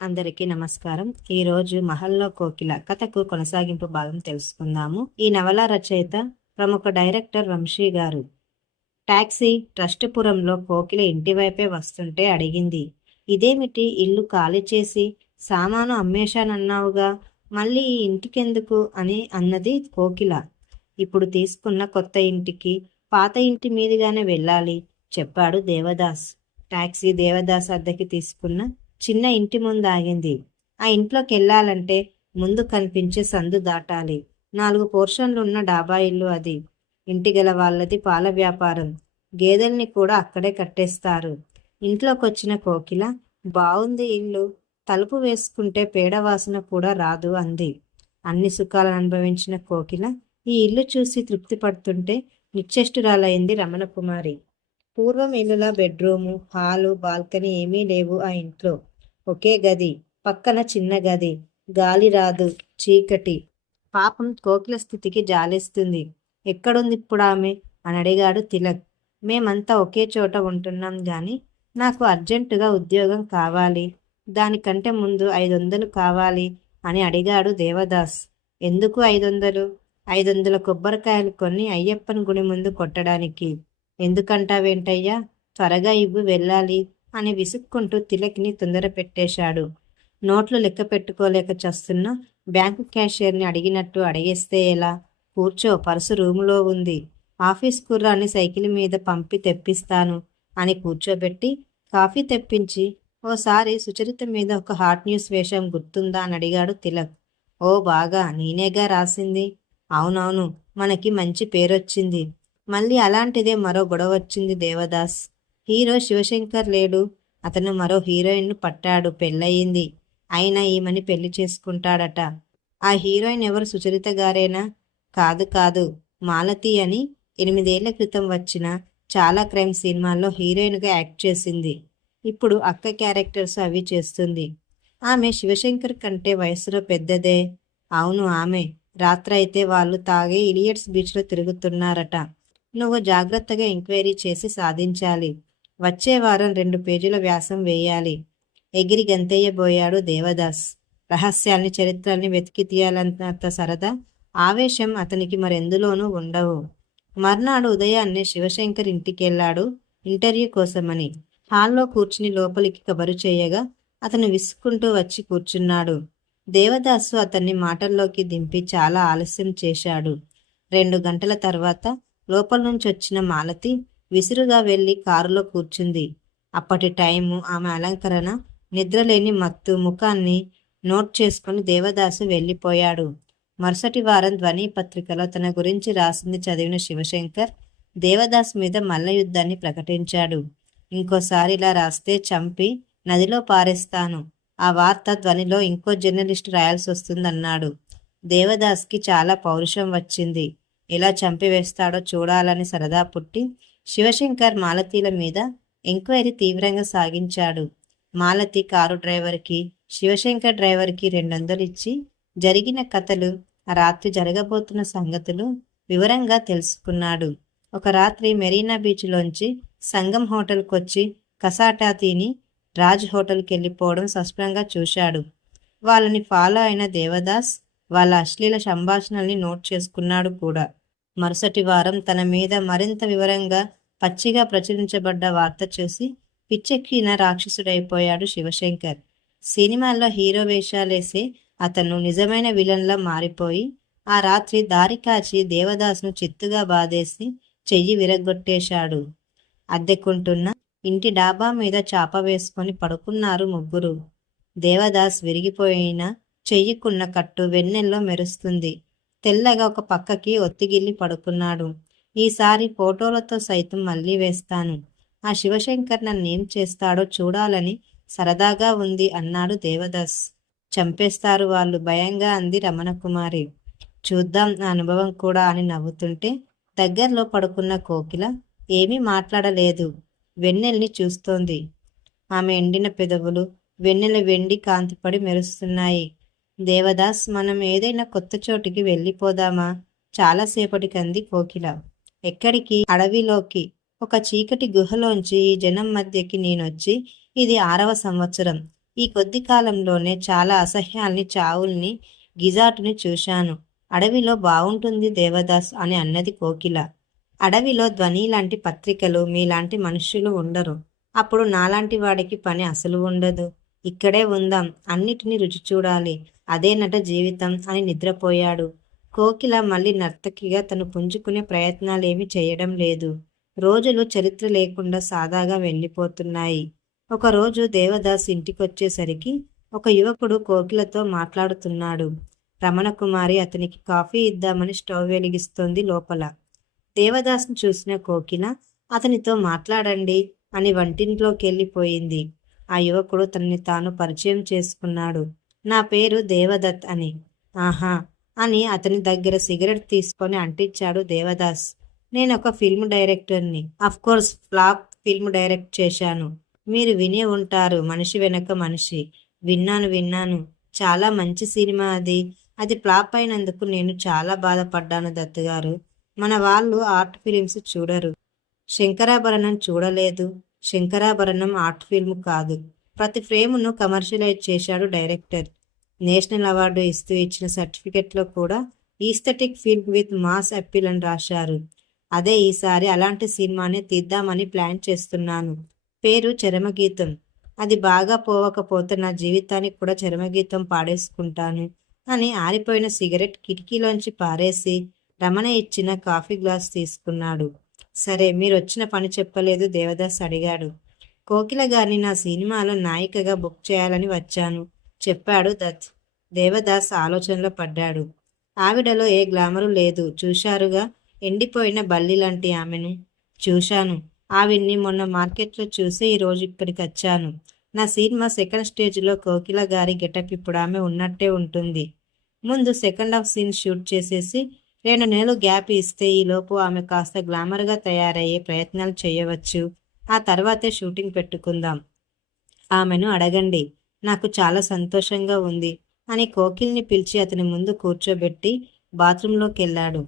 అందరికీ నమస్కారం. ఈరోజు 'మహల్లో కోకిల' కథకు కొనసాగింపు భాగం తెలుసుకుందాము. ఈ నవల రచయిత ప్రముఖ డైరెక్టర్ వంశీ గారు. టాక్సీ ట్రస్టుపురంలో కోకిల ఇంటివైపే వస్తుంటే అడిగింది. ఇదేమిటి, ఇల్లు ఖాళీ చేసి సామాను అమ్మేశానన్నావుగా, మళ్ళీ ఈ ఇంటికెందుకు అని అన్నది కోకిల. ఇప్పుడు తీసుకున్న కొత్త ఇంటికి పాత ఇంటి మీదుగానే వెళ్ళాలి చెప్పాడు దేవదాస్. టాక్సీ దేవదాస్ అద్దెకి తీసుకున్న చిన్న ఇంటి ముందు ఆగింది. ఆ ఇంట్లోకి వెళ్ళాలంటే ముందు కనిపించే సందు దాటాలి. 4 పోర్షన్లున్న డాబా ఇల్లు అది. ఇంటి గల వాళ్ళది పాల వ్యాపారం. గేదెల్ని కూడా అక్కడే కట్టేస్తారు. ఇంట్లోకొచ్చిన కోకిల, బావుంది ఇల్లు, తలుపు వేసుకుంటే పేడవాసన కూడా రాదు అంది. అన్ని సుఖాలను అనుభవించిన కోకిల ఈ ఇల్లు చూసి తృప్తి పడుతుంటే నిశ్చేష్టురాలైంది రమణకుమారి. పూర్వం ఇల్లులా బెడ్రూము, హాలు, బాల్కనీ ఏమీ లేవు ఆ ఇంట్లో. ఒకే గది, పక్కన చిన్న గది, గాలి రాదు, చీకటి. పాపం కోకిల స్థితికి జాలేస్తుంది. ఎక్కడుంది ఇప్పుడు ఆమె అని అడిగాడు తిలక్. మేమంతా ఒకే చోట ఉంటున్నాం గాని నాకు అర్జెంటుగా ఉద్యోగం కావాలి, దానికంటే ముందు 500 కావాలి అని అడిగాడు దేవదాస్. ఎందుకు 500? 500 కొబ్బరికాయలు కొని అయ్యప్పన్ గుడి ముందు కొట్టడానికి. ఎందుకంటావేంటయ్యా, త్వరగా ఇవ్వు, వెళ్ళాలి అని విసుక్కుంటూ తిలక్ని తొందర పెట్టేశాడు. నోట్లు లెక్క పెట్టుకోలేక చస్తున్న బ్యాంకు క్యాషియర్ని అడిగినట్టు అడిగేస్తే ఎలా? కూర్చో, పర్సు రూములో ఉంది, ఆఫీస్ కుర్రాన్ని సైకిల్ మీద పంపి తెప్పిస్తాను అని కూర్చోబెట్టి కాఫీ తెప్పించి, ఓసారి సుచరిత మీద ఒక హాట్ న్యూస్ వేషం గుర్తుందా అని అడిగాడు తిలక్. ఓ బాగా, నేనేగా రాసింది. అవునవును, మనకి మంచి పేరొచ్చింది. మళ్ళీ అలాంటిదే మరో గొడవ వచ్చింది దేవదాస్. హీరో శివశంకర్ లేడు, అతను మరో హీరోయిన్ను పట్టాడు, పెళ్ళయింది. అయినా ఈమెని పెళ్లి చేసుకుంటాడట. ఆ హీరోయిన్ ఎవరు, సుచరిత గారేనా? కాదు కాదు, మాలతి అని 8 ఏళ్ల క్రితం వచ్చిన చాలా క్రైమ్ సినిమాల్లో హీరోయిన్గా యాక్ట్ చేసింది. ఇప్పుడు అక్క క్యారెక్టర్స్ అవి చేస్తుంది. ఆమె శివశంకర్ కంటే వయసులో పెద్దదే. అవును ఆమె. రాత్రైతే వాళ్ళు తాగే ఇలియట్స్ బీచ్లో తిరుగుతున్నారట. నువ్వు జాగ్రత్తగా ఎంక్వైరీ చేసి సాధించాలి. వచ్చే వారం 2 పేజీల వ్యాసం వేయాలి. ఎగిరి గంతెయ్యబోయాడు దేవదాస్. రహస్యాల్ని, చరిత్రల్ని వెతికి తీయాలన్నంత సరదా, ఆవేశం అతనికి మరెందులోనూ ఉండవు. మర్నాడు ఉదయాన్నే శివశంకర్ ఇంటికెళ్ళాడు ఇంటర్వ్యూ కోసమని. హాల్లో కూర్చుని లోపలికి కబరు చేయగా అతను విసుక్కుంటూ వచ్చి కూర్చున్నాడు. దేవదాసు అతన్ని మాటల్లోకి దింపి చాలా ఆలస్యం చేశాడు. 2 గంటల తర్వాత లోపల నుంచి వచ్చిన మాలతి విసురుగా వెళ్ళి కారులో కూర్చుంది. అప్పటి టైము, ఆమె అలంకరణ, నిద్రలేని మత్తు ముఖాన్ని నోట్ చేసుకుని దేవదాసు వెళ్ళిపోయాడు. మరుసటి వారం ధ్వని పత్రికలో తన గురించి రాసింది చదివిన శివశంకర్ దేవదాస్ మీద మల్ల యుద్ధాన్ని ప్రకటించాడు. ఇంకోసారి ఇలా రాస్తే చంపి నదిలో పారేస్తాను. ఆ వార్త ధ్వనిలో ఇంకో జర్నలిస్టు రాయాల్సి వస్తుందన్నాడు. దేవదాస్కి చాలా పౌరుషం వచ్చింది. ఎలా చంపివేస్తాడో చూడాలని సరదా పుట్టి శివశంకర్ మాలతీల మీద ఎంక్వైరీ తీవ్రంగా సాగించాడు. మాలతి కారు డ్రైవర్కి, శివశంకర్ డ్రైవర్కి 200 ఇచ్చి జరిగిన కథలు, ఆ రాత్రి జరగబోతున్న సంగతులు వివరంగా తెలుసుకున్నాడు. ఒక రాత్రి మెరీనా బీచ్లోంచి సంగం హోటల్కొచ్చి కసాటా తిని రాజ్ హోటల్కి వెళ్ళిపోవడం స్పష్టంగా చూశాడు. వాళ్ళని ఫాలో అయిన దేవదాస్ వాళ్ళ అశ్లీల సంభాషణల్ని నోట్ చేసుకున్నాడు కూడా. మరుసటి వారం తన మీద మరింత వివరంగా పచ్చిగా ప్రచురించబడ్డ వార్త చూసి పిచ్చెక్కిన రాక్షసుడైపోయాడు శివశంకర్. సినిమాల్లో హీరో వేషాలేసే అతను నిజమైన విలన్లా మారిపోయి ఆ రాత్రి దారి కాచి దేవదాస్ను చిత్తుగా బాధేసి చెయ్యి విరగ్గొట్టేశాడు. అద్దెకుంటున్న ఇంటి డాబా మీద చాప వేసుకొని పడుకున్నారు ముగ్గురు. దేవదాస్ విరిగిపోయిన చెయ్యికున్న కట్టు వెన్నెల్లో మెరుస్తుంది. తెల్లగా ఒక పక్కకి ఒత్తిగిల్లి పడుకున్నాడు. ఈసారి ఫోటోలతో సైతం మళ్ళీ వేస్తాను. ఆ శివశంకర్ నన్నేం చేస్తాడో చూడాలని సరదాగా ఉంది అన్నాడు దేవదాస్. చంపేస్తారు వాళ్ళు, భయంగా అంది రమణకుమారి. చూద్దాం నా అనుభవం కూడా అని నవ్వుతుంటే దగ్గరలో పడుకున్న కోకిల ఏమీ మాట్లాడలేదు. వెన్నెల్ని చూస్తోంది. ఆమె ఎండిన పెదవులు వెన్నెల వెండి కాంతిపడి మెరుస్తున్నాయి. దేవదాస్, మనం ఏదైనా కొత్త చోటికి వెళ్ళిపోదామా? చాలాసేపటికంది కోకిల. ఎక్కడికి? అడవిలోకి. ఒక చీకటి గుహలోంచి ఈ జనం మధ్యకి నేనొచ్చి ఇది 6వ సంవత్సరం. ఈ కొద్ది కాలంలోనే చాలా అసహ్యాల్ని, చావుల్ని, గిజాటుని చూశాను. అడవిలో బావుంటుంది దేవదాస్ అని అన్నది కోకిల. అడవిలో ధ్వని లాంటి పత్రికలు, మీలాంటి మనుష్యులు ఉండరు. అప్పుడు నాలాంటి వాడికి పని అసలు ఉండదు. ఇక్కడే ఉందాం, అన్నిటినీ రుచి చూడాలి, అదేనట జీవితం అని నిద్రపోయాడు. కోకిల మళ్ళీ నర్తకిగా తను పుంజుకునే ప్రయత్నాలేమీ చేయడం లేదు. రోజులు చరిత్ర లేకుండా సాదాగా వెళ్ళిపోతున్నాయి. ఒకరోజు దేవదాస్ ఇంటికొచ్చేసరికి ఒక యువకుడు కోకిలతో మాట్లాడుతున్నాడు. రమణకుమారి అతనికి కాఫీ ఇద్దామని స్టవ్ వెలిగిస్తోంది లోపల. దేవదాస్ని చూసిన కోకిల అతనితో మాట్లాడండి అని వంటింట్లోకెళ్ళిపోయింది. ఆ యువకుడు తనని తాను పరిచయం చేసుకున్నాడు. నా పేరు దేవదత్ అని. ఆహా అని అతని దగ్గర సిగరెట్ తీసుకొని అంటించాడు దేవదాస్. నేనొక ఫిల్మ్ డైరెక్టర్ని. అఫ్కోర్స్ ఫ్లాప్ ఫిల్మ్ డైరెక్ట్ చేశాను. మీరు వినే ఉంటారు, మనిషి వెనక మనిషి. విన్నాను. చాలా మంచి సినిమా అది. అది ఫ్లాప్ అయినందుకు నేను చాలా బాధపడ్డాను దత్తుగారు. మన వాళ్ళు ఆర్ట్ ఫిలిమ్స్ చూడరు. శంకరాభరణం చూడలేదు. శంకరాభరణం ఆర్ట్ ఫిల్మ్ కాదు. ప్రతి ఫ్రేమును కమర్షియలైజ్ చేశాడు డైరెక్టర్. నేషనల్ అవార్డు ఇస్తూ ఇచ్చిన సర్టిఫికెట్లో కూడా aesthetic film with mass appeal అని రాశారు. అదే ఈసారి అలాంటి సినిమానే తీద్దామని ప్లాన్ చేస్తున్నాను. పేరు చరమగీతం. అది బాగా పోవకపోతే నా జీవితానికి కూడా చరమగీతం పాడేసుకుంటాను అని ఆరిపోయిన సిగరెట్ కిటికీలోంచి పారేసి రమణ ఇచ్చిన కాఫీ గ్లాస్ తీసుకున్నాడు. సరే, మీరొచ్చిన పని చెప్పలేదు దేవదాస్ అడిగాడు. కోకిల గారిని నా సినిమాలో నాయికగా బుక్ చేయాలని వచ్చాను చెప్పాడు దత్. దేవదాస్ ఆలోచనలో పడ్డాడు. ఆవిడలో ఏ గ్లామరు లేదు. చూశారుగా ఎండిపోయిన బల్లి లాంటి ఆమెను. చూశాను. ఆవిడ్ని మొన్న మార్కెట్లో చూసి ఈరోజు ఇక్కడికి వచ్చాను. నా సినిమా సెకండ్ స్టేజ్లో కోకిల గారి గెటప్ ఇప్పుడు ఆమె ఉన్నట్టే ఉంటుంది. ముందు సెకండ్ హాఫ్ సీన్ షూట్ చేసేసి 2 నెలలు గ్యాప్ ఇస్తే ఈలోపు ఆమె కాస్త గ్లామర్గా తయారయ్యే ప్రయత్నాలు చేయవచ్చు. ఆ తర్వాతే షూటింగ్ పెట్టుకుందాం. ఆమెను అడగండి. నాకు చాలా సంతోషంగా ఉంది అని కోకిల్ని పిలిచి అతని ముందు కూర్చోబెట్టి బాత్రూంలోకెళ్ళాడు.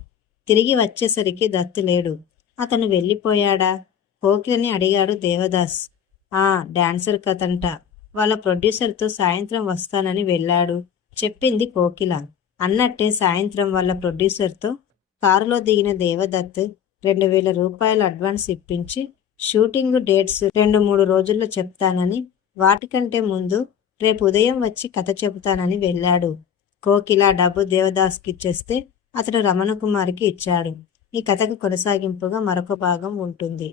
తిరిగి వచ్చేసరికి దత్తు లేడు. అతను వెళ్ళిపోయాడా? కోకిలని అడిగాడు దేవదాస్. డాన్సర్ కథంట. వాళ్ళ ప్రొడ్యూసర్తో సాయంత్రం వస్తానని వెళ్ళాడు చెప్పింది కోకిల. అన్నట్టే సాయంత్రం వాళ్ళ ప్రొడ్యూసర్తో కారులో దిగిన దేవదత్ 2000 రూపాయలు అడ్వాన్స్ ఇప్పించి షూటింగ్ డేట్స్ 2-3 రోజుల్లో చెప్తానని, వాటికంటే ముందు రేపు ఉదయం వచ్చి కథ చెబుతానని వెళ్ళాడు. కోకిల డబ్బు దేవదాస్కి ఇచ్చేస్తే అతడు రమణకుమారికి ఇచ్చాడు. ఈ కథకు కొనసాగింపుగా మరొక భాగం ఉంటుంది.